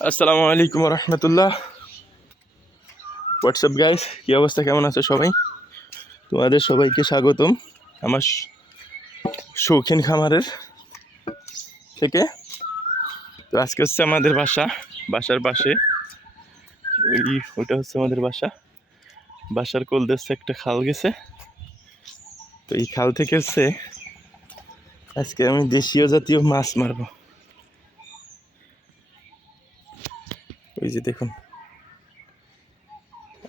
আসসালামু আলাইকুম রহমতুল্লাহ। WhatsApp guys, কী অবস্থা, কেমন আছো সবাই? তোমাদের সবাইকে স্বাগতম আমার শৌখিন খামারের থেকে। তো আজকে হচ্ছে আমাদের বাসার পাশে ওইটা হচ্ছে আমাদের বাসার কোল দেশে একটা খাল গেছে। তো এই খাল থেকে হচ্ছে আজকে আমি দেশীয় জাতীয় মাছ মারবো। ওই যে দেখুন,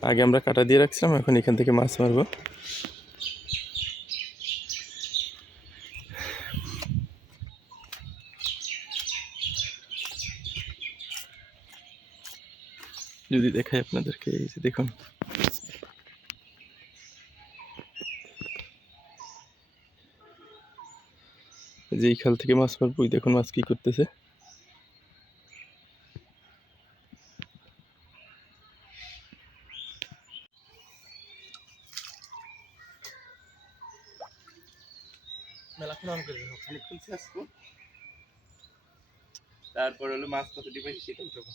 আগে আমরা কাটা দিয়ে রাখছিলাম, এখন এখান থেকে মাছ মারবো। যদি দেখাই আপনাদেরকে, এই যে দেখুন, যে এই খাল থেকে মাছ মারবো। ওই দেখুন মাছ কি করতেছে। তারপর হলো মাছ কতটি পাইছি সেটা উঠাবো।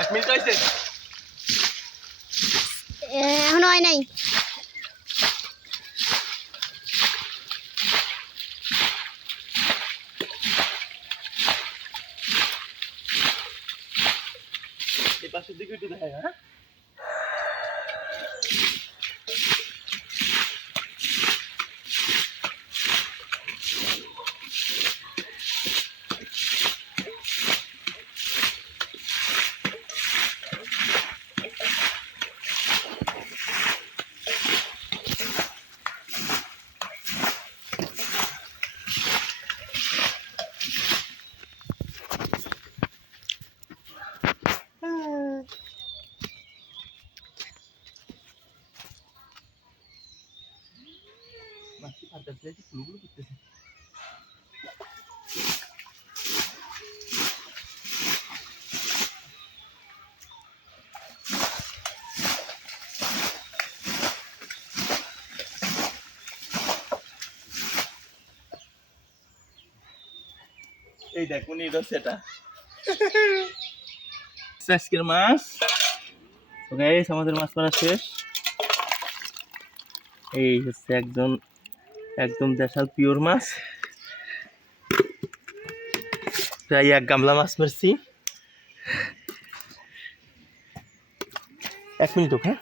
এক মিনিট হয়েছে, এখনো হয় নাই। এই পাশের দিকে একটু দেখাই। হ্যাঁ, মাছটি ফাটাচ্ছে, ফুলগুলো করতেছে। এই দেখুন, এটা সেটা আজকের মাছ। তো গাইস, আমাদের মাছ মারা শেষ। এই হচ্ছে একদম দেশাল পিওর মাছ। প্রায় 1 গামলা মাছ মারছি। 1 মিনিট, হ্যাঁ।